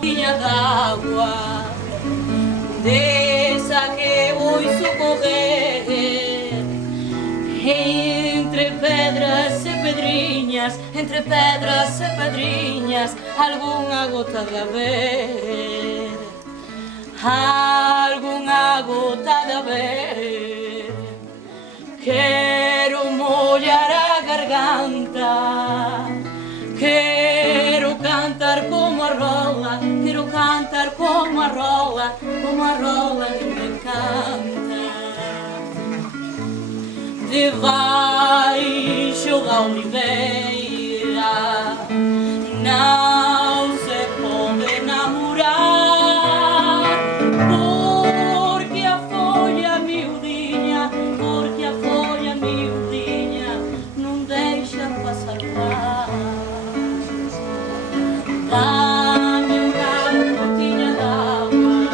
Tiña d'agua, desa que voy socorrer, entre pedras e pedriñas, entre pedras e pedriñas, algunha gota de haber, algunha gota de haber. Quero mollar a garganta, quero cantar como a rola, quero cantar como a rola que me encanta. Debaixo da oliveira non se pode namorar, porque a folla miudiña, porque a folla miudiña non deixa pasar paz. Dame unha gotiña d'agua,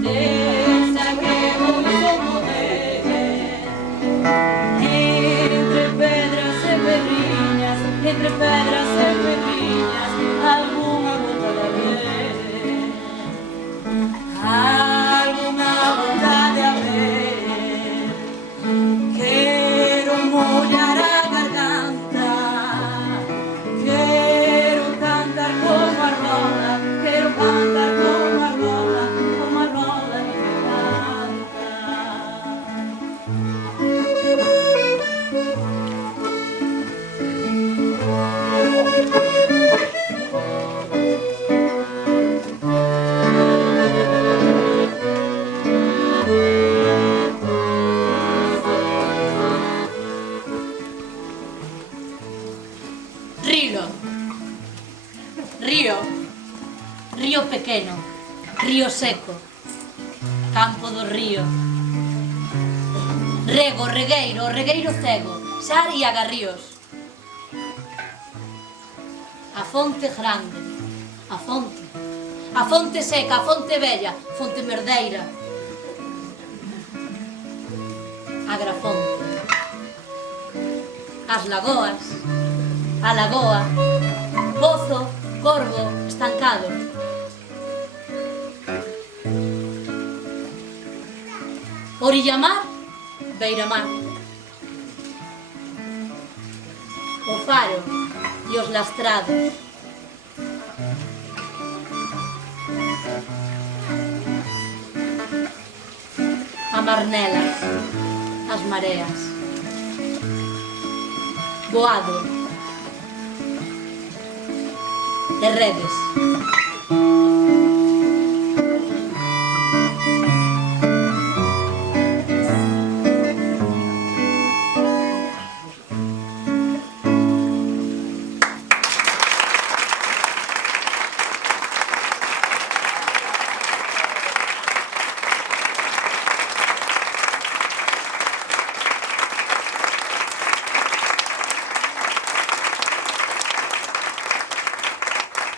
desa que vou socorrer, entre pedras e pedriñas, entre pedras e pedriñas, algunha gota de haber, algunha gota de haber. Quero mollar a garganta, quero cantar como a rola, quero cantar como a rola que me canta. Río pequeno, río seco, campo do río, rego, regueiro cego, xar e agarríos. A fonte grande, a fonte seca, a fonte bella, fonte merdeira, agrafonte, as lagoas, a lagoa, pozo, corvo, estancado. Orillamar, beiramar. O faro e os lastrados. A marnelas, as mareas. Boado de redes.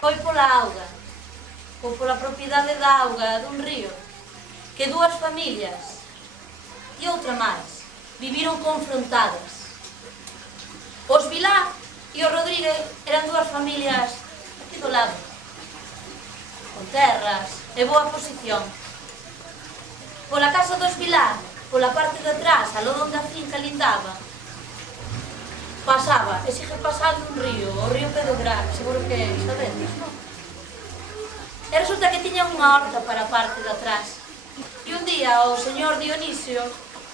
Foi pola auga, ou pola propiedade da auga dun río, que dúas familias e outra máis viviron confrontadas. Os Vilá e os Rodríguez eran dúas familias aquí do lado, con terras e boa posición. Pola casa dos Vilá, pola parte de atrás, aló onde a finca lindaba, pasaba, e sigue pasando un río, o río Pedograr, seguro que sabedes, non? E resulta que tiña unha horta para a parte de atrás. E un día o señor Dionisio,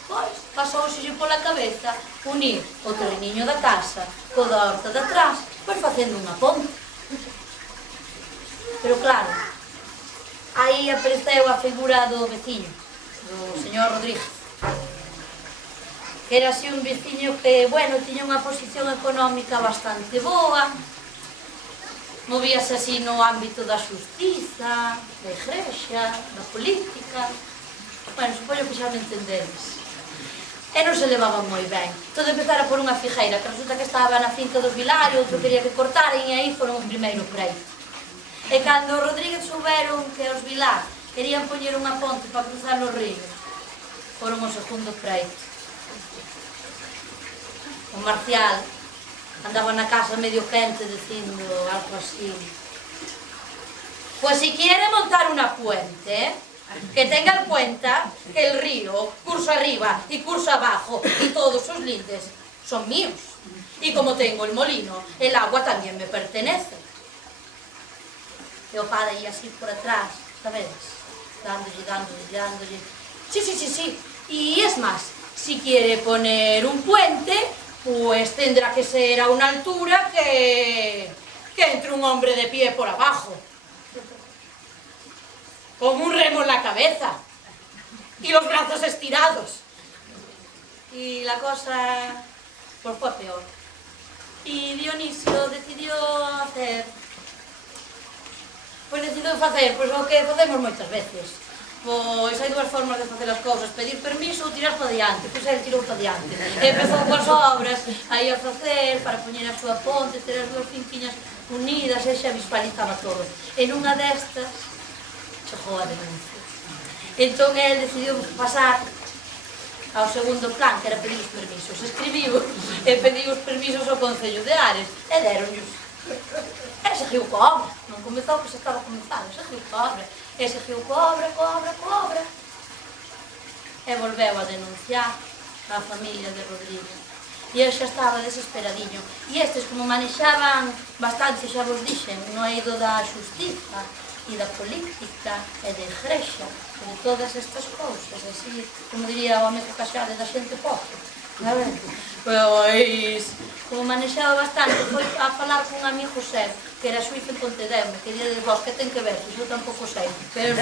pois, pasouselle pola cabeza unir o terreniño da casa co da horta de atrás, pois facendo unha ponte. Pero claro, aí apareceu a figura do veciño, do señor Rodríguez, que era así un veciño que, bueno, tiña unha posición económica bastante boa, movíase así no ámbito da xustiza, da igrexa, da política, bueno, supoño que xa me entendedes. E non se levaban moi ben. Todo empezara por unha figueira, que resulta que estaba na finca dos Vilá e outro quería que cortaren e aí foron o primeiro preito. E cando os Rodríguez souberon que os Vilá querían poñer unha ponte para cruzar os ríos, foron o segundo preito. O Marcial andaba na casa medio quente dicindo algo así: Pues si quiere montar una puente, que tenga en cuenta que el río curso arriba y curso abajo y todos sus lindes son míos. Y como tengo el molino, el agua también me pertenece. Y o padre ahí así por atrás, ¿sabes? Dándole. Sí. Y es más, si quiere poner un puente, pues tendrá que ser a una altura que entre un hombre de pie por abajo, con un remo en la cabeza y los brazos estirados. Y la cosa pues fue peor. Y Dionisio decidiu facer o que facemos moitas veces. Pois hai dúas formas de facer as cousas: pedir permiso ou tirar para diante. Pois ele tirou para diante. Empezou coas obras aí a facer para poñer a súa ponte, ter as dúas finquiñas unidas, e xa visualizaba todo. En unha destas chegou a denuncia. Entón ele decidiu pasar ao segundo plan, que era pedir os permisos. Escribiu e pediu os permisos ao Concello de Ares e deronllos. E seguiu coa obra, non comezou que se estaba comezando, seguiu coa obra. E seguiu coa obra. E volveu a denunciar a familia de Rodríguez. E ele xa estaba desesperadiño. E estes, como manexaban bastante, xa vos dixen, no eido da xustiza e da política e da igrexa, e de todas estas cousas, así, como diría o amigo Casale, da xente pobre, sabes? Pois, como manexaba bastante, foi a falar cun amigo seu, que era xuiz en Pontedeume, que día de vos, que ten que ver, pois eu tampouco sei, pero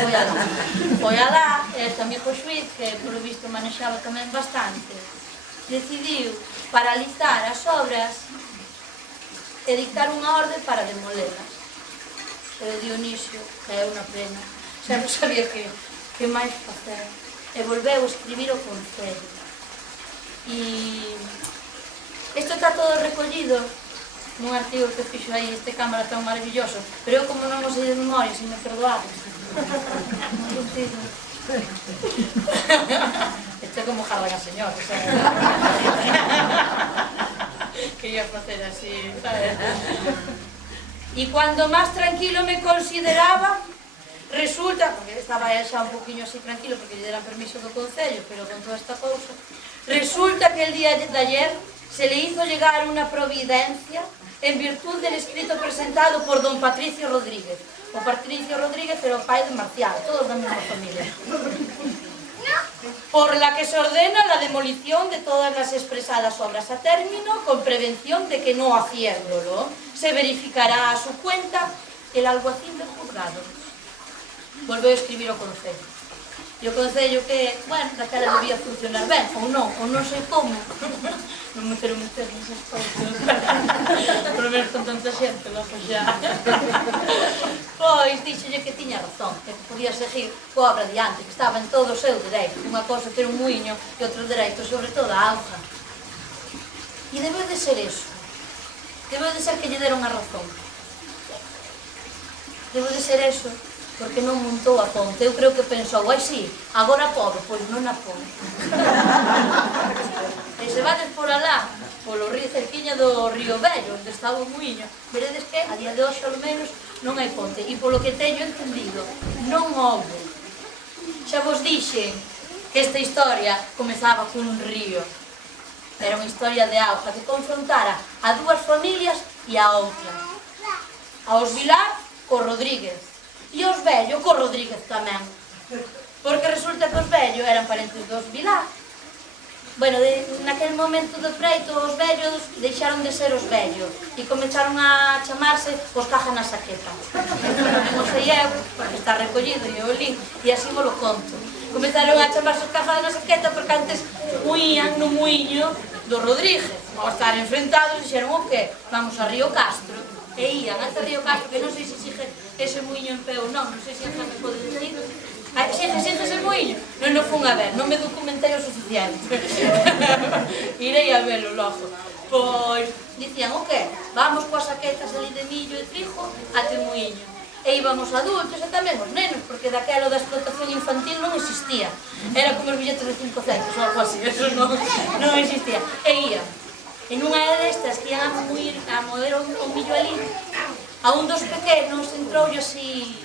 foi alá, este amigo xuiz, que polo visto manexaba tamén bastante, decidiu paralizar as obras e dictar unha orde para demolelas. E Dionisio, que é unha pena, xa non sabía que máis facer, e volveu a escribir o Concello. E isto está todo recollido nun artigo que fixo aí este cámara tan maravilloso, pero eu como non o sei de memoria, se me perdoades. Isto é como jardan a señora, sabes? Quería facer así, sabes? E cando máis tranquilo me consideraba, resulta, porque estaba xa un poquinho así tranquilo, porque lle deran permiso do Concello, pero con toda esta cousa, resulta que el día de ayer se le hizo llegar una providencia en virtud del escrito presentado por don Patricio Rodríguez. O Patricio Rodríguez era o pai de Marcial, todos da mesma familia. Por la que se ordena la demolición de todas las expresadas obras a término, con prevención de que no haciéndolo se verificará a su cuenta el alguacil del juzgado. Volveu a escribir o Concello. E o Concello que, bueno, daquela debía funcionar ben, ou non sei como. Non me quero meter nesas cousas. Por lo menos con tanta xente, logo xa. Pois, díxolle que tiña razón, que podía seguir coa obra diante, que estaba en todo o seu dereito. Unha cousa ter un muiño e outro dereito, sobre todo a auga. E debeu de ser eso. Debeu de ser que lle deron a razón. Debeu de ser eso, porque non montou a ponte. Eu creo que pensou, ai sí, agora podo, pois non a pon. E se vades por alá, polo río cerquiña do Río Vello, onde estaba o muiño, veredes que a día de hoxe ao menos non hai ponte. E polo que teño entendido, non houve. Xa vos dixen que esta historia comezaba cun río. Era unha historia de auga que confrontara a dúas familias e a outra. Aos Vilar co Rodríguez. E os vellos co Rodríguez tamén. Porque resulta que os vellos eran parentes dos Vilar. Bueno, naquele momento do preito, os vellos deixaron de ser os vellos e começaron a chamarse os caja na saqueta. Non sei eu, porque está recollido e eu lin, e así mo lo conto. Começaron a chamarse os caja na saqueta porque antes huían no muiño do Rodríguez. Ao estar enfrentados, dixeron, o que? Vamos a Río Castro. E ían ata Río Castro, que non sei se sigue ese muiño en pé ou non sei se alguén me pode decir. Sigue ese muiño? Non fun a ver, non me documentei o suficiente. Irei a verlo logo. Pois, dicían, o que? Vamos coas saquetas ali de millo e trigo ate o muiño. E íbamos adultos e tamén os nenos, porque daquelo da explotación infantil non existía. Era como os billetes de 5 centos ou algo así, eso non existía. E ían. En unha destas que ian a moer o millo ali, a un dos pequenos entroulle así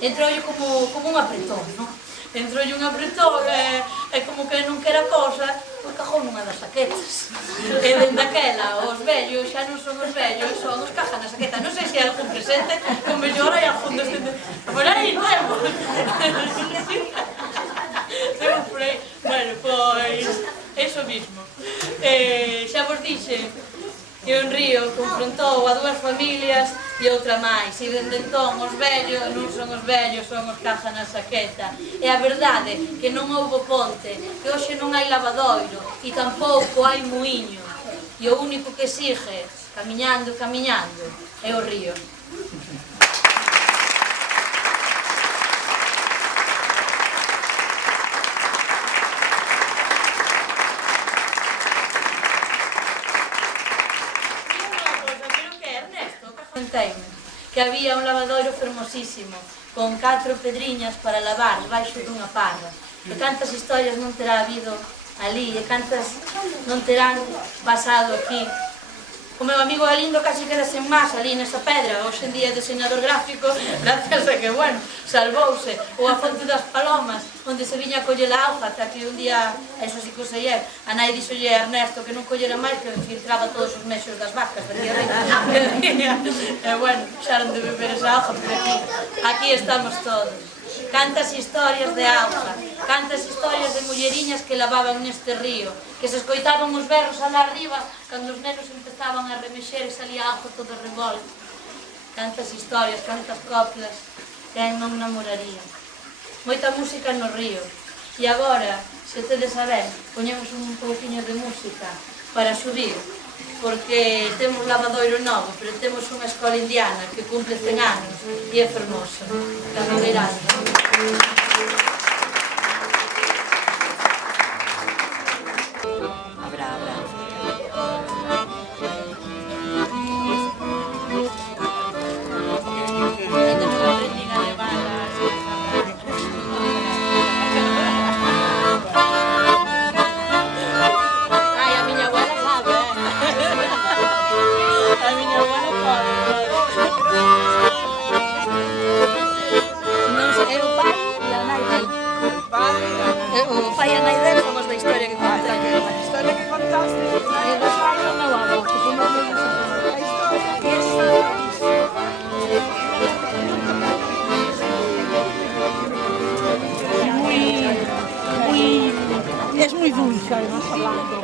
Entrou como un apretón, non? Entrou un apretón e como que non quera cosa, cajou nunha das saquetas. E dende aquela, os vellos xa non son os vellos, son os cajan na saqueta. Non sei se hai algún presente, con mellor hai algún descendente. Por aí temos. Temos por aí. Bueno, pois, eso mismo. Xa vos dixe que un río confrontou a dúas familias e outra máis. E dende entón os vellos non son os vellos, son os cajan na saqueta. E a verdade que non houbo ponte, que hoxe non hai lavadoiro e tampouco hai muiño. E o único que sigue, camiñando, camiñando, é o río. Que había un lavadoiro fermosísimo con 4 pedriñas para lavar baixo dunha parra. E cantas historias non terá habido ali, e cantas non terán pasado aquí. O meu amigo Galindo casi queda sen más ali nesa pedra. Hoxe en día é diseñador gráfico, gracias a que, bueno, salvouse. Ou a Fonte das Palomas, onde se viña a coller a auga, ata que un día, eso sí que o sei, a nai dixolle a Ernesto que non collera máis, que filtraba todos os mexos das vacas. E, bueno, xaron de beber esa auga, pero aquí estamos todos. Cantas historias de auga, cantas historias de mulleriñas que lavaban neste río, que se escoitaban os berros alá arriba cando os nenos empezaban a remexer e salía auga todo revolto. Cantas historias, cantas coplas, quen non namoraría. Moita música no río. E agora, se tedes saber, poñemos un pouquiño de música para subir, porque temos lavadoiro novo, pero temos unha escola indiana que cumple 100 anos e é fermosa. Cando verás. O pai e a nai dele son os da historia que contei. A historia que contaste. E dos pai e o meu avó, que son os meus avós. A historia que es muy dulce, además hablando.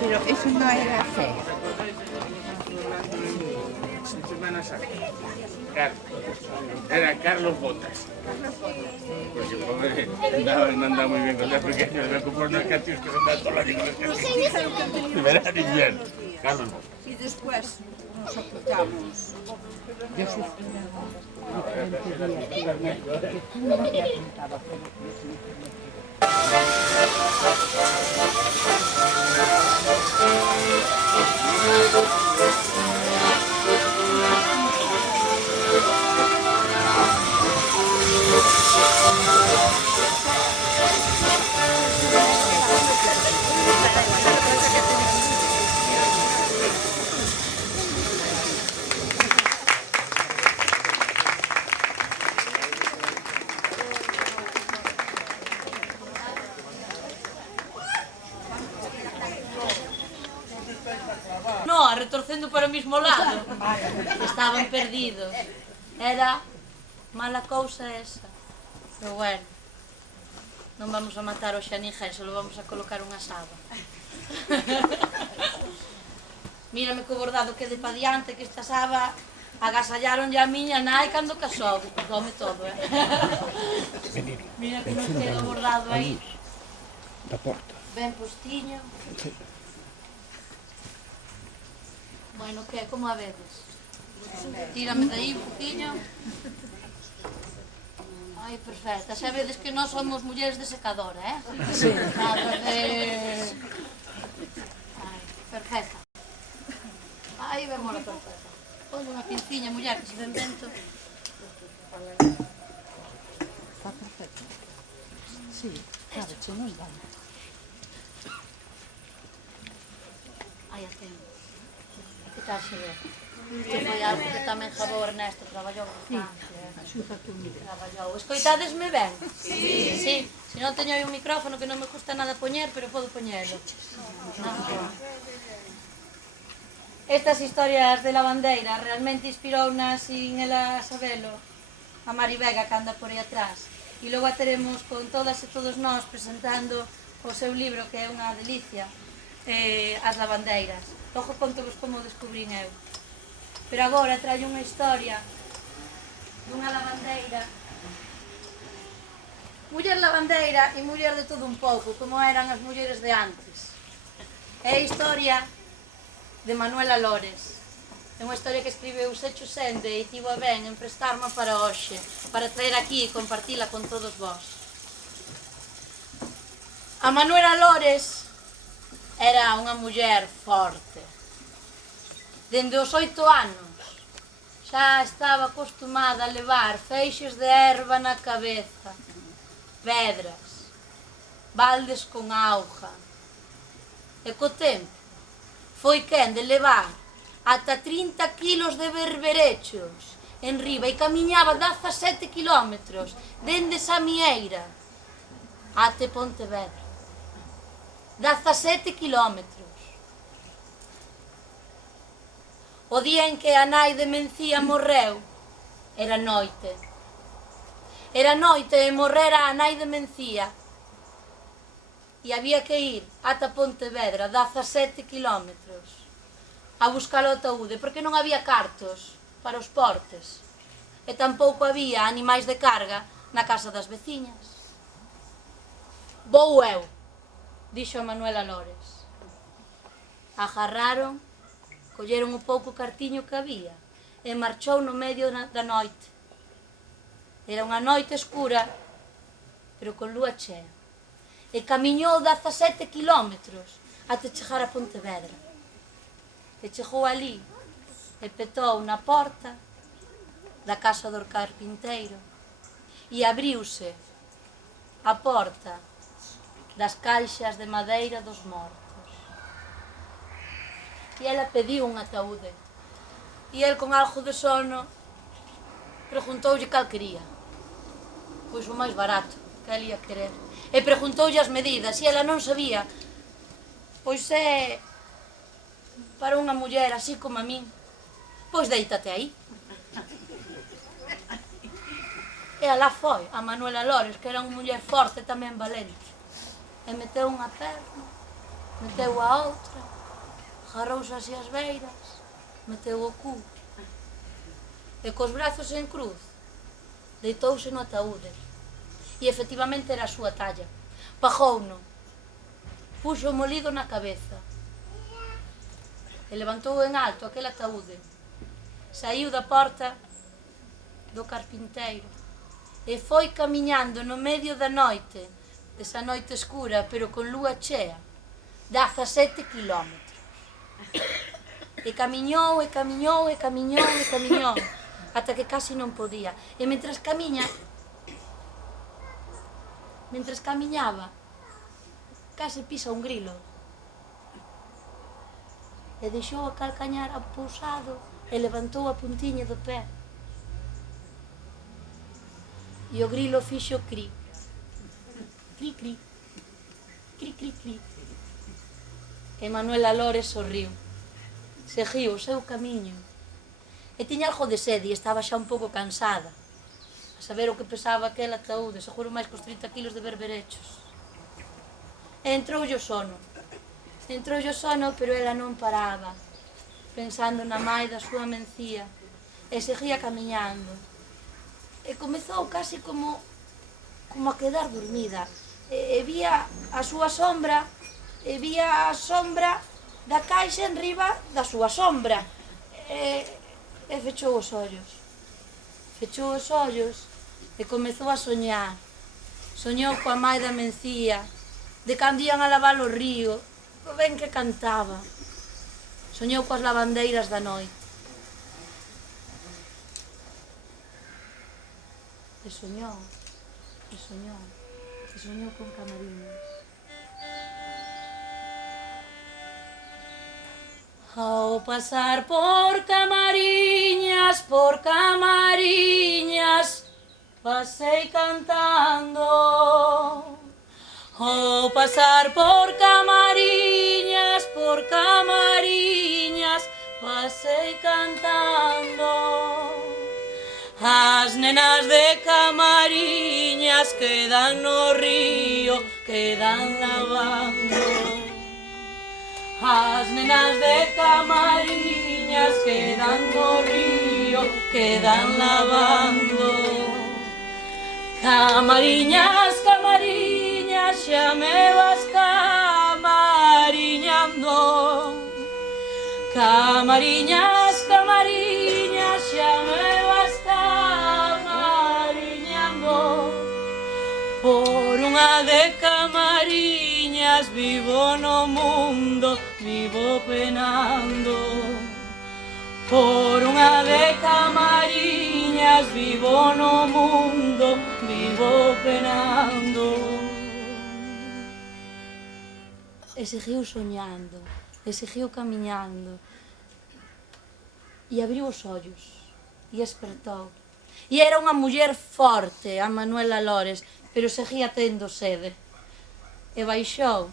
Pero eso no era fe. Era Carlos Botas. Porque pobre no andaba muy bien con los pequeños, me compró unos castillos que se andaban todo el año con los castillos. De verano y invierno. Carlos Botas. Y después nos aplicamos. Yo sufrí diferente día que tú no te apuntabas como No, retorcendo para o mismo lado. Estaban perdidos. Era mala cousa esa. Pero bueno, non vamos a matar o xanixen, só vamos a colocar unha saba. Mírame que o bordado quede pa diante, que esta saba agasallaron a miña nai cando casou. Come todo, Mira que nos queda o bordado aí. Da porta. Ben postiño. Bueno, que, como a vedes? Tírame de aí un poquinho. Ai, perfecta. Xa vedes que nós somos mulleres de secadora, Sí. Nada de... Ai, perfecta. Ai, ben mola perfecta. Ponle unha pinciña, muller, que se ven vento. Está perfecto. Sí, claro, che non dá. Ai, a ten. escoitarse ben. Isto foi algo que tamén Jabou Ernesto traballou bastante. Axuda que unida. Traballou. Escoitadesme ben? Sí. Sí. Se non teño aí un micrófono que non me gusta nada poñer, pero podo poñelo. Estas historias de lavandeira realmente inspirounas sin ela sabelo a Mari Vega que anda por aí atrás. E logo a teremos con todas e todos nós presentando o seu libro, que é unha delicia, As lavandeiras. Logo contovos como descubrín eu. Pero agora traio unha historia dunha lavandeira, muller lavandeira e muller de todo un pouco, como eran as mulleres de antes. É a historia de Manuela Lores. É unha historia que escribeu Secho Sende e tivo a ben en prestarma para hoxe, para traer aquí e compartila con todos vós. A Manuela Lores era unha muller forte. Dende os 8 anos xa estaba acostumada a levar feixes de erva na cabeza, pedras, baldes con auga. E co tempo foi quen de levar ata 30 kilos de berberechos en riba e camiñaba 17 kilómetros dende Samieira até Pontevedra. 17 kilómetros. O día en que a nai de Mencía morreu era noite. Era noite e morrera a nai de Mencía e había que ir ata Pontevedra, 17 kilómetros, a buscar o ataúde, porque non había cartos para os portes e tampouco había animais de carga na casa das veciñas. Vou eu, dixo a Manuela Lores. Agarraron, colleron o pouco cartiño que había e marchou no medio da noite. Era unha noite escura, pero con lúa chea. E camiñou 17 kilómetros até chegar a Pontevedra. E chegou ali e petou na porta da casa do carpinteiro e abriuse a porta das caixas de madeira dos mortos. E ela pediu un ataúde. E el, con algo de sono, preguntoulle cal quería. Pois o máis barato que ela ia querer. E preguntoulle as medidas, e ela non sabía. Pois é para unha muller así como a min. Pois deítate aí. E alá foi a Manuela Lores, que era unha muller forte e tamén valente. E meteu unha perna, meteu a outra, agarrouse así as beiras, meteu o cu. E cos brazos en cruz, deitouse no ataúde. E efectivamente era a súa talla. Pagouno, puxo o molido na cabeza e levantou en alto aquel ataúde. Saiu da porta do carpinteiro e foi camiñando no medio da noite, desa noite escura, pero con lúa chea, 17 kilómetros. E camiñou, e camiñou, e camiñou, e camiñou, ata que casi non podía. E mentres camiñaba, case pisa un grilo. E deixou a calcañar apousado e levantou a puntiña do pé. E o grilo fixo cri. Cri, cri. Cri, cri, cri. E Manuela Lores sorriu. Seguiu o seu camiño. E tiña algo de sede e estaba xa un pouco cansada. A saber o que pesaba aquel ataúde, seguro máis cos 30 kilos de berberechos. E entroulle o sono. Entroulle o sono, pero ela non paraba, pensando na mai da súa Mencía, e seguía camiñando. E comezou casi como a quedar dormida. E vía a súa sombra, e vía a sombra da caixa en riba da súa sombra. E fechou os ollos. Fechou os ollos e comezou a soñar. Soñou coa mai da Mencía, de cando ían a lavar o río, o ben que cantaba. Soñou coas lavandeiras da noite. E soñou, e soñou, e soñou con camariñas. Ao pasar por Camariñas, pasei cantando. Ao pasar por Camariñas, pasei cantando. As nenas de Camariñas quedan no río, quedan lavando. As nenas de Camariñas quedan no río, quedan lavando. Camariñas, Camariñas, xa me vas camariñando. Camariñas, Camariñas, xa me vas camariñando. Por unha de Camariñas vivo no mundo, vivo penando. Por unha de Camariñas vivo no mundo, vivo penando. E seguiu soñando, e seguiu camiñando. E abriu os ollos, e espertou. E era unha muller forte, a Manuela Lores, pero seguía tendo sede. E baixou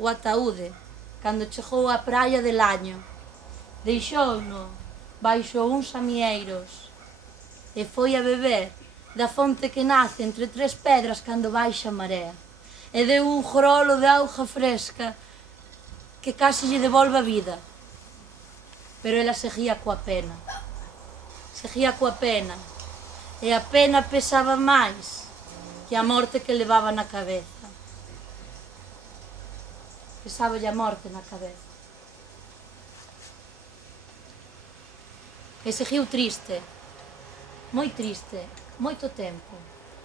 o ataúde cando chegou á praia de Laño. Deixouno baixo uns amieiros e foi a beber da fonte que nace entre tres pedras cando baixa a marea. E deu un jorolo de auga fresca que case lle devolve a vida. Pero ela seguía coa pena. Seguía coa pena. E a pena pesaba máis que a morte que levaba na cabeza. Pesáballe a morte na cabeza. E seguiu triste, moito tempo,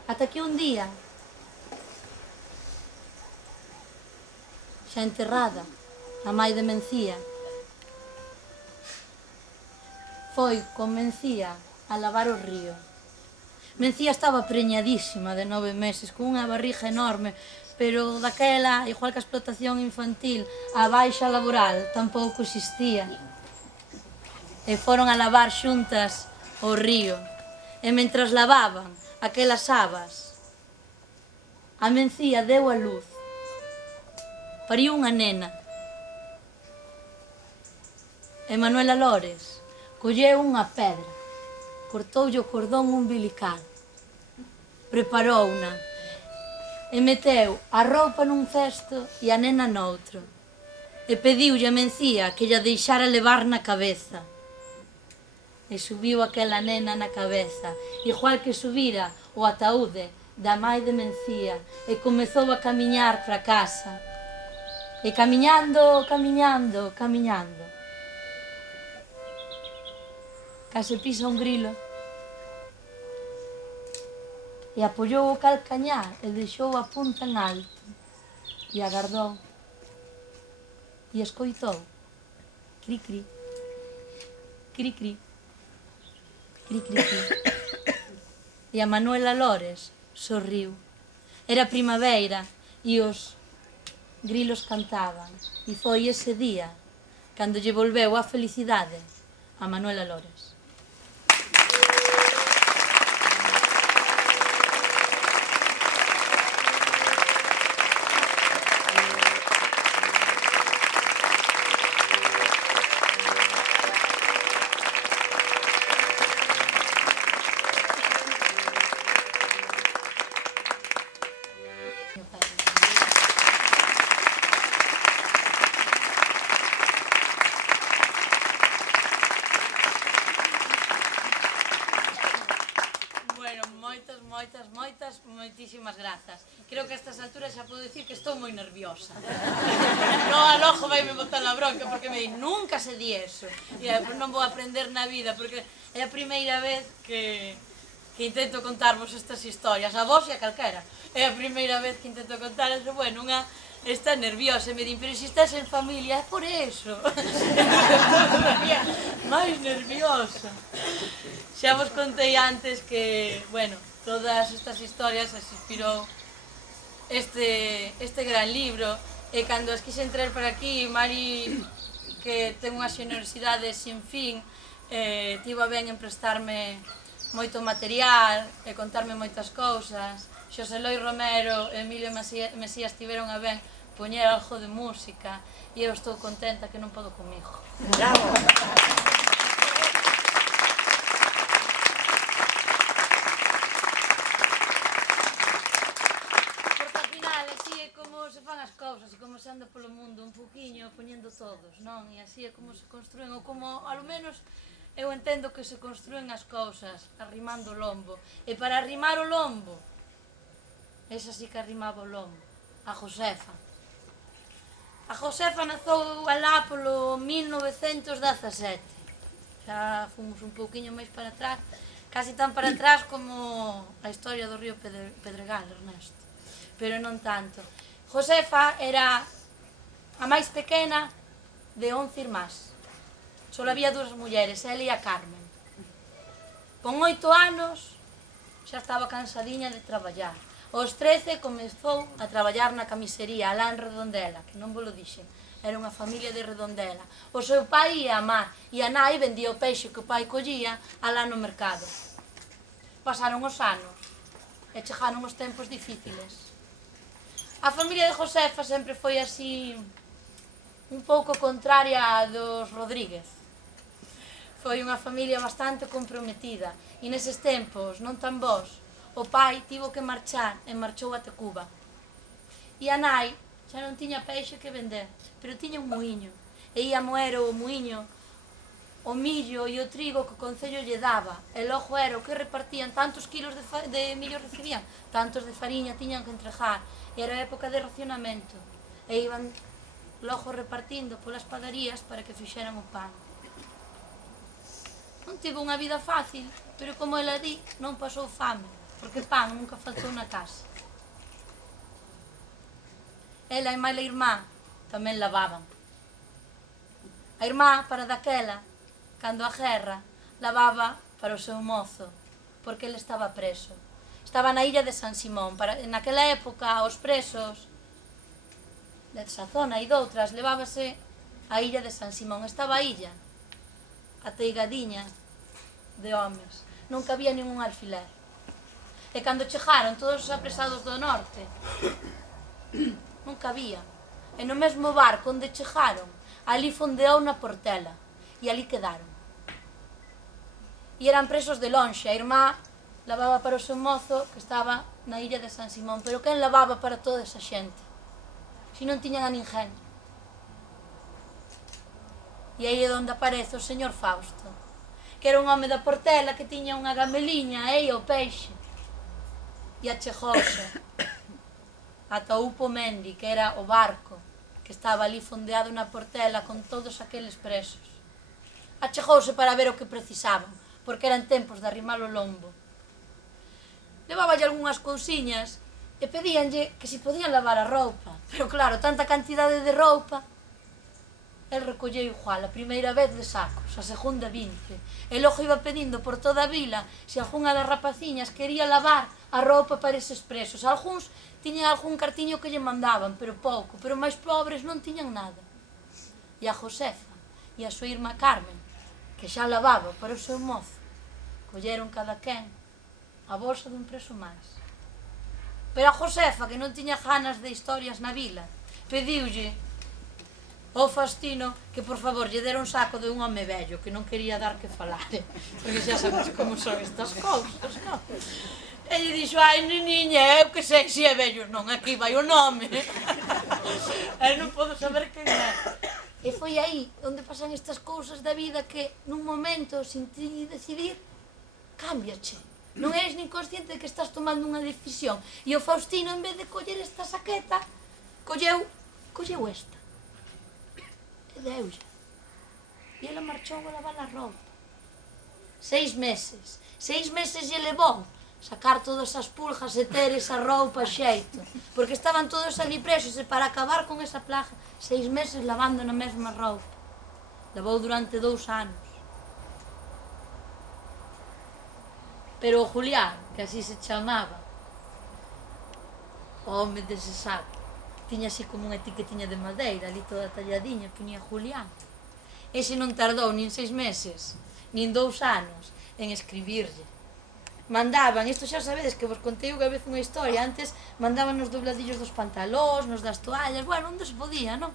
ata que un día, xa enterrada, a mai de Mencía, foi con Mencía a lavar o río. Mencía estaba preñadísima de 9 meses, con unha barriga enorme, pero daquela, igual que a explotación infantil, a baixa laboral tampouco existía. E foron a lavar xuntas o río. E mentras lavaban aquelas habas, a Mencía deu a luz. Pariu unha nena. E Manuela Lores colleu unha pedra, cortoulle o cordón umbilical, preparouna e meteu a roupa nun cesto e a nena noutro. E pediulle a Mencía que lla deixara levar na cabeza. E subiu aquela nena na cabeza, igual que subira o ataúde da mai de Mencía, e comezou a camiñar para casa. E camiñando, camiñando, camiñando, case pisa un grilo e apoiou o calcañar e deixou a punta en alto e agardou e escoitou cri cri, cri cri, cri cri cri. E a Manuela Lores sorriu. Era primavera e os grilos cantaban, e foi ese día cando lle volveu a felicidade a Manuela Lores. Moitísimas grazas. Creo que a estas alturas xa podo dicir que estou moi nerviosa. Non, alojo vaime botar a bronca porque me di, nunca se di eso. E non vou aprender na vida porque é a primeira vez que intento contarvos estas historias, a vos e a calquera. É a primeira vez que intento contar eso. Bueno, unha está nerviosa e me di, pero se estás en familia, é por eso. Máis nerviosa. Xa vos contei antes que, bueno, todas estas historias as inspirou este gran libro, e cando as quixen traer para aquí, Mari que ten unha xenerosidade sin fin, tivo a ben emprestarme moito material e contarme moitas cousas. Xosé Loi Romero e Emilio Mesías tiveron a ben poñer algo de música e eu estou contenta que non podo comigo. Bravo! Porque ao final así é como se fan as cousas e como se anda polo mundo un poquinho poñendo todos, non? E así é como se construen, ou como, ao menos, eu entendo que se construen as cousas arrimando o lombo. E para arrimar o lombo, esa sí que arrimaba o lombo, a Josefa. A Josefa nazou alá polo 1917. Xa fomos un pouquiño máis para atrás, casi tan para atrás como a historia do río Pedregal, Ernesto. Pero non tanto. Josefa era a máis pequena de 11 irmás. Só había 2 mulleres, ela e a Carmen. Con 8 anos xa estaba cansadiña de traballar. Aos 13 comezou a traballar na camisería, alá en Redondela, que non vos lo dixen, era unha familia de Redondela. O seu pai ia a mar, e a nai vendía o peixe que o pai collía alá no mercado. Pasaron os anos, e chegaron os tempos difíciles. A familia de Josefa sempre foi así, un pouco contraria a dos Rodríguez. Foi unha familia bastante comprometida, e neses tempos, non tan bons, o pai tivo que marchar e marchou até Cuba. E a nai xa non tiña peixe que vender, pero tiña un muiño. E ia moer o muiño, o millo e o trigo que o concello lle daba. E logo era o que repartían, tantos kilos de millo recibían, tantos de fariña tiñan que entregar. E era época de racionamento. E iban logo repartindo polas padarías para que fixeran o pan. Non tivo unha vida fácil, pero como ela di, non pasou fame. Porque pan nunca faltou na casa. Ela e máis a irmá tamén lavaban. A irmá, para daquela, cando a guerra, lavaba para o seu mozo, porque ele estaba preso. Estaba na illa de San Simón. Naquela época, os presos desa zona e doutras levábase a illa de San Simón. Estaba a illa ateigadiña de homes. Non cabía ningún alfiler. E cando chegaron todos os apresados do norte, non cabía. E no mesmo barco onde chegaron, ali fondeou na Portela, e ali quedaron. E eran presos de lonxe, a irmá lavaba para o seu mozo que estaba na illa de San Simón, pero quen lavaba para toda esa xente? Si non tiñan a ninguén. E aí é onde aparece o señor Fausto, que era un home da Portela que tiña unha gameliña e o peixe. E achegouse ata o Upomendi, que era o barco que estaba ali fondeado na Portela con todos aqueles presos. Achegouse para ver o que precisaban, porque eran tempos de arrimar o lombo. Leváballe algunhas cousiñas e pedíanlle que si podían lavar a roupa. Pero claro, tanta cantidade de roupa, el recolleu igual, a primeira vez de sacos, a segunda 20. E logo iba pedindo por toda a vila se algunha das rapaciñas quería lavar a roupa para eses presos. Algúns tiñan algún cartiño que lle mandaban, pero pouco, pero máis pobres non tiñan nada. E a Josefa e a súa irmá Carmen, que xa lavaba para o seu mozo, colleron cada quen a bolsa dun preso máis. Pero a Josefa, que non tiña ganas de historias na vila, pediulle ao Faustino que por favor lle dera un saco de un home vello que non quería dar que falar, porque xa sabes como son estas cousas, non? E lle dixo, ai neniña, eu que sei se é vello, non, aquí vai o nome. E non podo saber quen é. E foi aí onde pasan estas cousas da vida que nun momento, sin ti decidir, cámbiache. Non eres nin consciente de que estás tomando unha decisión. E o Faustino, en vez de coller esta saqueta, colleu esta. E deulle. E ela marchou a lavar a roupa. 6 meses. 6 meses lle levou sacar todas as pulgas e ter esa roupa xeito. Porque estaban todos ali presos e para acabar con esa plaga, 6 meses lavando na mesma roupa. Levou durante 2 anos. Pero o Julián, que así se chamaba, o home dese saco, tiña así como unha etiquetiña de madeira, ali toda talladiña, ponía Julián. Ese non tardou nin 6 meses, nin 2 anos, en escribirlle. Mandaban, isto xa sabedes que vos contei unha vez unha historia, antes mandaban os dobladillos dos pantalóns, nos das toallas, bueno, onde se podía, non?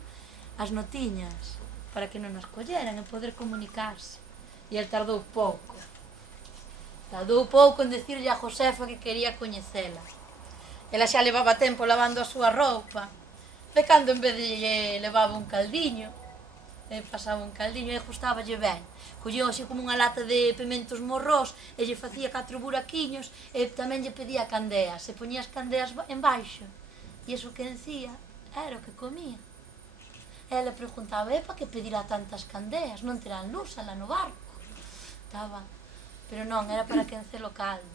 As notiñas, para que non as colleran e poder comunicarse. E el tardou pouco en decirlle a Josefa que quería coñecela. Ela xa levaba tempo lavando a súa roupa, e cando en vez de lle levaba un caldiño, pasaba un caldiño e gustaballe ben. Colleu así como unha lata de pimentos morrós e lle facía 4 buraquiños e tamén lle pedía candeas. E poñía as candeas en baixo. E iso que encía era o que comía. Ela preguntaba, para que pedirá tantas candeas? Non terán luz alá no barco. Pero non, era para que encelo caldo.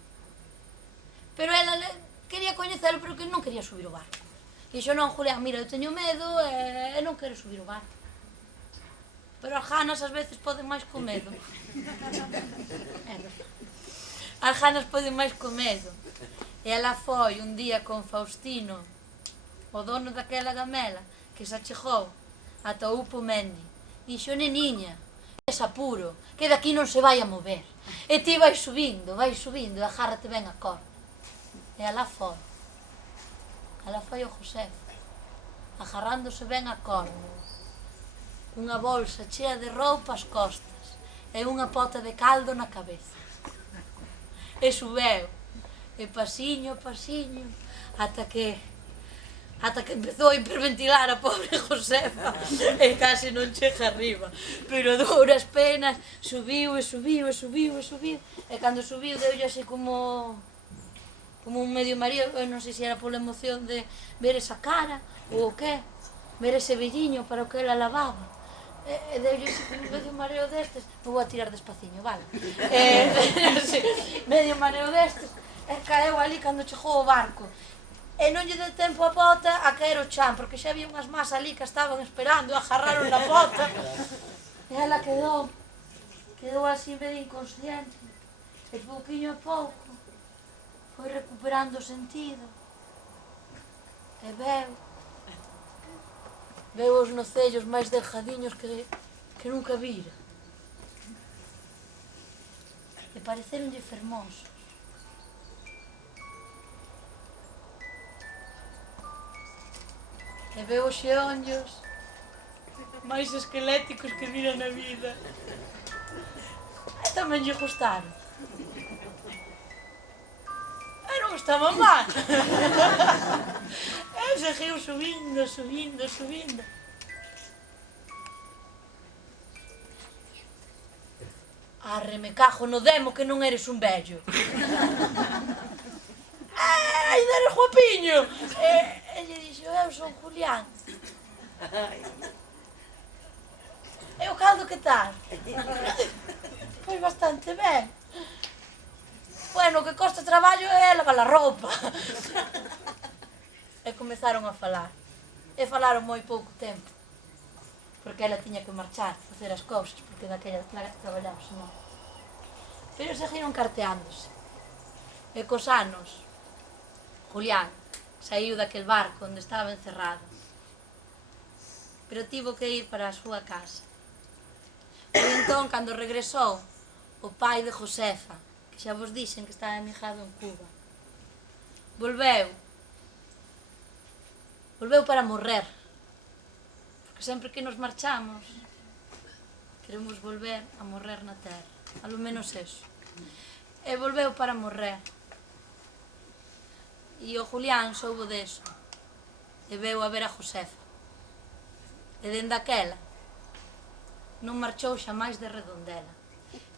Pero ela quería coñecelo, pero que non quería subir o barco. E dixo, non, Julián, mira, eu teño medo e non quero subir o barco. Pero as ganas ás veces poden máis co medo. As ganas poden máis co medo. E ela foi un día con Faustino, o dono daquela gamela, que se achegou ata o Upo Mendi. Dixo, neniña, es apuro, que daqui non se vai a mover. E ti vai subindo, e agárrate ben a corda. E ela foi. Ela foi o Josefa, agarrándose ben a corda. Unha bolsa chea de roupa ás costas e unha pota de caldo na cabeza. E subeu, e pasiño, ata que empezou a hiperventilar a pobre Josefa e case non chega arriba. Pero a duras penas subiu. E cando subiu deulle así como un medio mareo, eu non sei se era pola emoción de ver esa cara ou o que, ver ese velliño para o que ela lavaba. E deulle medio mareo destes, me vou a tirar despaciño, vale? Medio mareo destes, e caeu ali cando chegou o barco. E non lle deu tempo a pota a caer o chan, porque xa había unhas más ali que estaban esperando, agarraron na pota. E ela quedou así medio inconsciente. E pouquinho a pouco foi recuperando o sentido. E veu os nocellos máis delgadiños que nunca vira. E pareceronlle fermosos. E veu os xeonllos máis esqueléticos que vira na vida. E tamén lle gustaron. E non estaba mal. E seguiu subindo. Arre, me cago no demo que non eres un vello. Ai, eres guapiño. E lle dixo, eu son Julián. E o caldo que tal? Pois bastante ben. Bueno, o que costa traballo é lavar a roupa. E comezaron a falar. E falaron moi pouco tempo. Porque ela tiña que marchar, facer as cousas, porque daquela traballaba senón. Pero seguiron carteándose. E cos anos, Julián saiu daquel barco onde estaba encerrado. Pero tivo que ir para a súa casa. E entón, cando regresou, o pai de Josefa, que xa vos dixen que estaba emigrado en Cuba, volveu para morrer. Porque sempre que nos marchamos, queremos volver a morrer na terra. Alo menos eso. E volveu para morrer. E o Julián soubo deso. E veu a ver a Josefa. E dende aquela, non marchou xa máis de Redondela.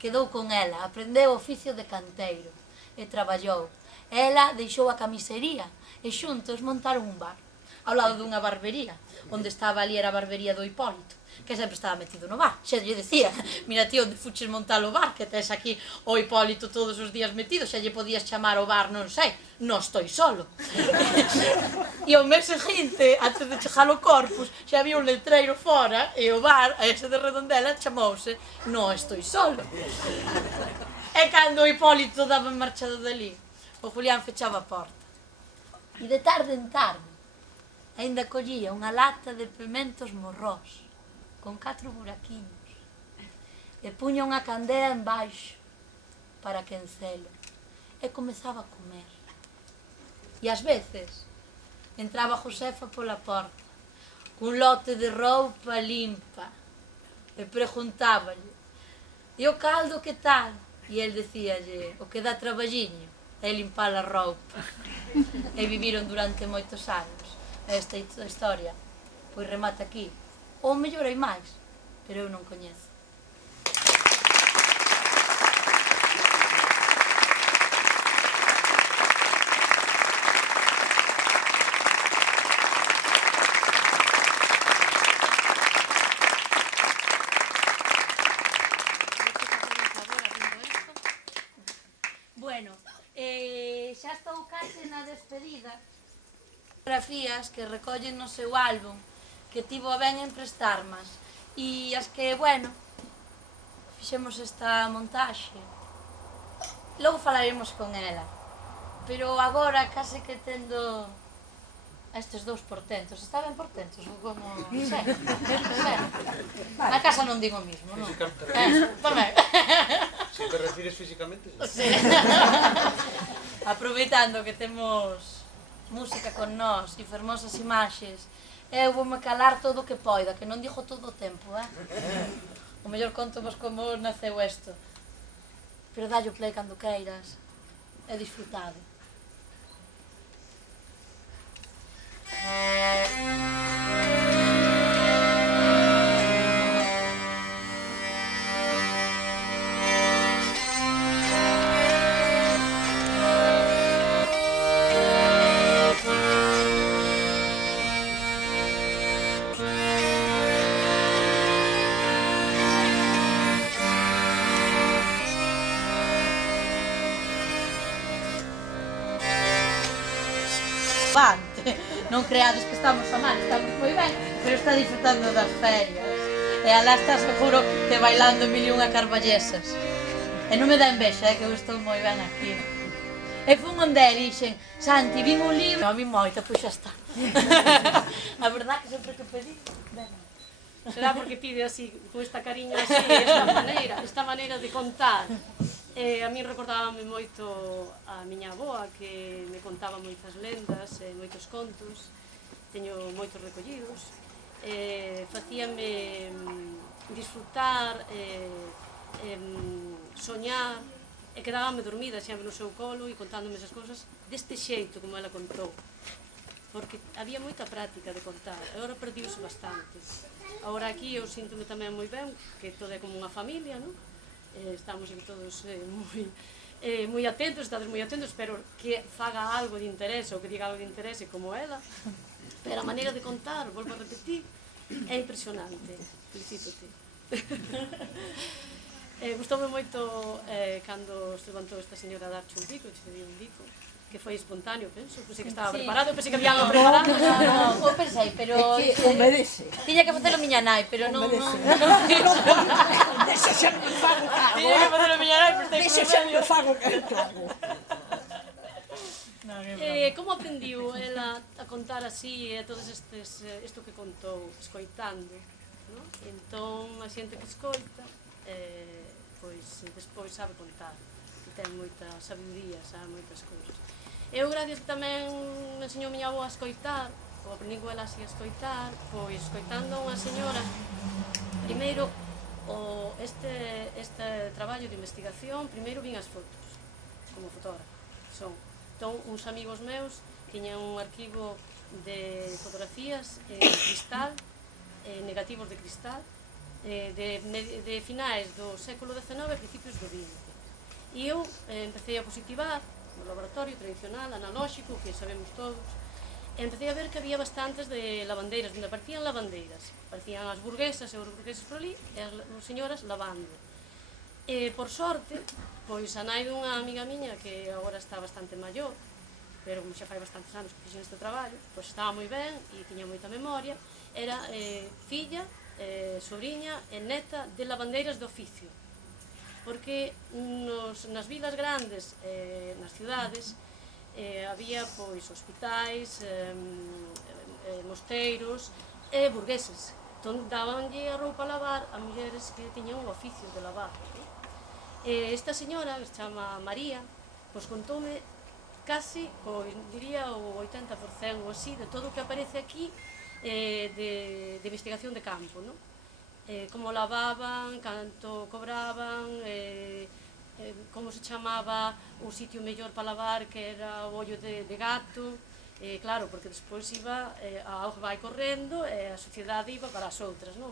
Quedou con ela, aprendeu o oficio de canteiro e traballou. Ela deixou a camisería e xuntos montaron un bar ao lado dunha barbería, onde estaba ali era a barbería do Hipólito, que sempre estaba metido no bar. Xa lle decía, mira ti, onde fuches montar o bar, que tes aquí o Hipólito todos os días metido, xa lle podías chamar ao bar, non sei, non estou solo. E ao mes seguinte, antes de chegar ao Corpus, xa había un letreiro fora, e o bar, a ese de Redondela, chamouse Non estou solo. E cando o Hipólito daba marchado dali, o Julián fechaba a porta. E de tarde en tarde, aínda collía unha lata de pimentos morrós, con 4 buraquiños. e puña unha candea embaixo para quencelo e comezaba a comer. E ás veces entraba Josefa pola porta cun lote de roupa limpa e preguntáballe: e o caldo que tal? E el decíalle: o que dá traballiño é limpar a roupa. E viviron durante moitos anos. Esta historia pois remata aquí. Ou mellor hai máis, pero eu non coñezo. Bueno, xa estou case na despedida. Fotografías que recollen no seu álbum, que tivo a ben emprestarmas, e as que, bueno, fixemos esta montaxe. Logo falaremos con ela, pero agora case que tendo a estes dous portentos. Está ben portentos? Ou como... non sei. Na casa non digo o mismo, non? Tamén. Si te refires físicamente, sí. Aproveitando que temos música con nós e fermosas imaxes, eu voume calar todo o que poida, que non digo todo o tempo, O mellor conto vos como naceu isto. Pero dallo play cando queiras e disfrutade. Non creades que estamos a mal, estamos moi ben, pero está disfrutando das ferias. E alá está seguro que bailando mil e unha carballesas. E non me dá envexa, que eu estou moi ben aquí. E fun onde e dixen: Santi, vin un libro. A mí moita, pois xa está. A verdad que sempre que pedí, ben. Será porque pide así, con esta cariño así, esta maneira de contar. A min recordábame moito a miña avoa, que me contaba moitas lendas, moitos contos, teño moitos recollidos, facíame disfrutar, soñar, e quedábame dormida sempre no seu colo e contándome esas cousas deste xeito como ela contou, porque había moita práctica de contar, e agora perdiuse bastante. Agora aquí eu síntome tamén moi ben, que todo é como unha familia, non? Estamos aquí todos moi atentos, estades moi atentos, pero que faga algo de interese ou que diga algo de interese como ela, pero a maneira de contar, volvo a repetir, é impresionante. Felicítote. Gustoume moito cando se levantou esta señora a darche un bico, che dio un bico, que foi espontáneo, penso, pensei que estaba preparado, pensei que había algo preparado. Non, o pensei, pero... É que obedece. Tiña que facelo miña nai, pero non... Deixa xa me fago cargo. Tiña que facelo miña nai, pero Deixa xa me fago cargo. Como aprendiu ela a contar así, todos isto que contou, escoitando, non? Entón, a xente que escoita, pois, despois sabe contar, que ten moita sabiduría, sabe moitas cousas. Eu, gracias que tamén me enseñou a miña avó a escoitar, ou aprendí con ela así a escoitar, pois, escoitando a unha señora, primeiro, este traballo de investigación, primeiro vin as fotos, como fotógrafo, son. Entón, uns amigos meus tiñan un arquivo de fotografías en cristal, negativos de cristal, de finais do século XIX e principios do XX. E eu empecé a positivar no laboratorio tradicional, analóxico, que sabemos todos, e empecé a ver que había bastantes de lavandeiras, onde aparecían lavandeiras. Aparecían as burguesas e os burgueses por ali, e as señoras lavando. E, por sorte, pois a nai dunha amiga miña, que agora está bastante maior, pero xa fai bastantes anos que fixen este traballo, pois estaba moi ben e tiña moita memoria, era filla, sobrinha e neta de lavandeiras de oficio. Porque nas vilas grandes, nas cidades, había pois hospitais, mosteiros e burgueses Entón, dabanlle a roupa a lavar a mulleres que tiñan o oficio de lavar. Esta señora, que se chama María, pois contoume casi, diría, o 80% ou así, de todo o que aparece aquí de investigación de campo, non? Como lavaban, canto cobraban, como se chamaba o sitio mellor para lavar, que era o ollo de gato, claro, porque despois iba, a auga vai correndo e a sociedade iba para as outras, non?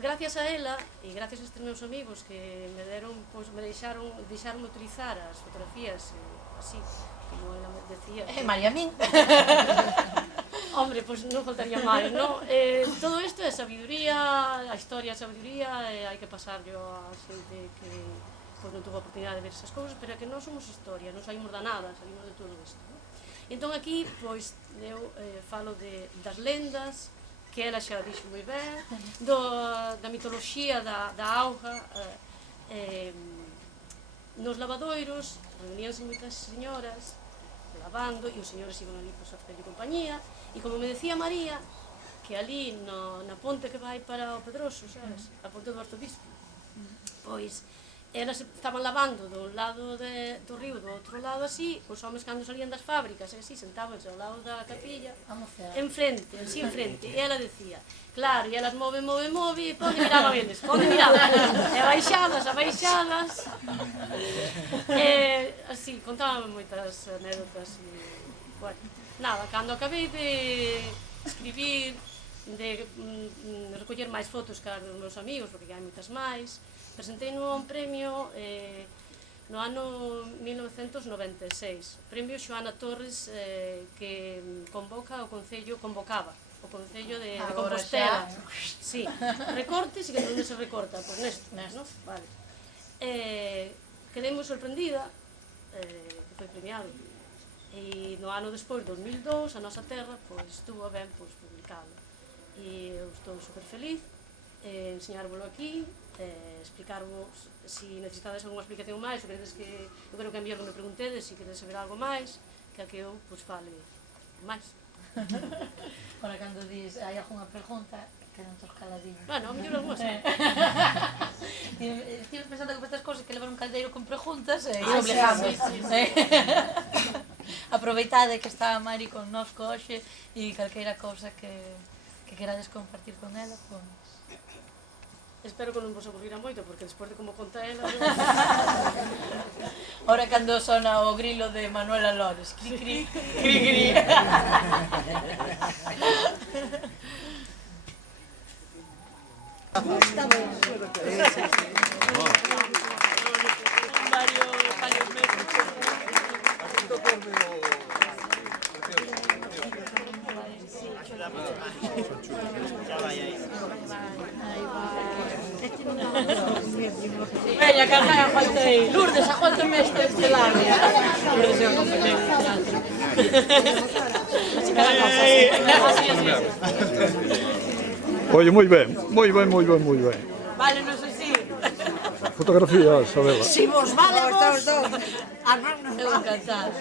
Gracias a ela e gracias a estes meus amigos que me deron, pois me deixaron utilizar as fotografías así, como ela me decía. María Min. Hombre, pois non faltaría máis, non? Todo isto é sabiduría, a historia é sabiduría, hai que pasarlo a xente que pois non tuvo a oportunidade de ver esas cousas, pero é que non somos historia, non saímos da nada, saímos de todo isto, non? Entón aquí, pois, eu falo das lendas, que ela xa dixo moi ben, da mitoloxía da auga, nos lavadoiros, reuníanse moitas señoras lavando, e os señores iban ali pois, a facerlle compañía, e como me decía María, que ali na ponte que vai para o Pedroso, sabes, a ponte do Arzobispo, pois, elas estaban lavando do lado do río, do outro lado así, os homens cando salían das fábricas, así, sentabanse ao lado da capilla, enfrente, así enfrente, e ela decía, claro, e elas move, e onde miraban eles, onde miraban, e baixadas, así, contaban moitas anécdotas, e, bueno, nada, cando acabei de escribir, de recoller máis fotos que as dos meus amigos, porque hai moitas máis, presentei un premio no ano 1996, o premio Xoana Torres, que convocaba o Concello de Compostela. Sí, recortes, e que onde se recorta, pois nesto, non? Vale. Quedei moi sorprendida, que foi premiado, e no ano despois, 2002, a nosa terra, pois, estuvo a ben, pois, publicado. E eu estou super feliz, enseñárvolo aquí, explicarvos se necesitades alguma explicación máis, ou queredes que eu creo que enviar me preguntedes se queredes saber algo máis, que a que eu pois fale máis. Ora, cando dis, hai alguna pregunta, quedan todos caladiños. Bueno, a mellor algunha xa. Estive pensando que estas cousas que levar un caldeiro con preguntas e obligando. Aproveitade que está a Mari connosco hoxe e calqueira cousa que querades compartir con ela, pois... Espero que non vos aburrira moito, porque despois de como conta ela... Ora cando sona o grilo de Manuela Lores, cri, cri, cri, cri. Varios meses. Veña, carga, aguantei. Lourdes, aguántame este labio. Lourdes é o compañero de teatro. Así que la casa, así. Oye, moi ben. Vale, non sei si. Fotografías, a ver. Si vos vale vos. A non nos vale. Encantada.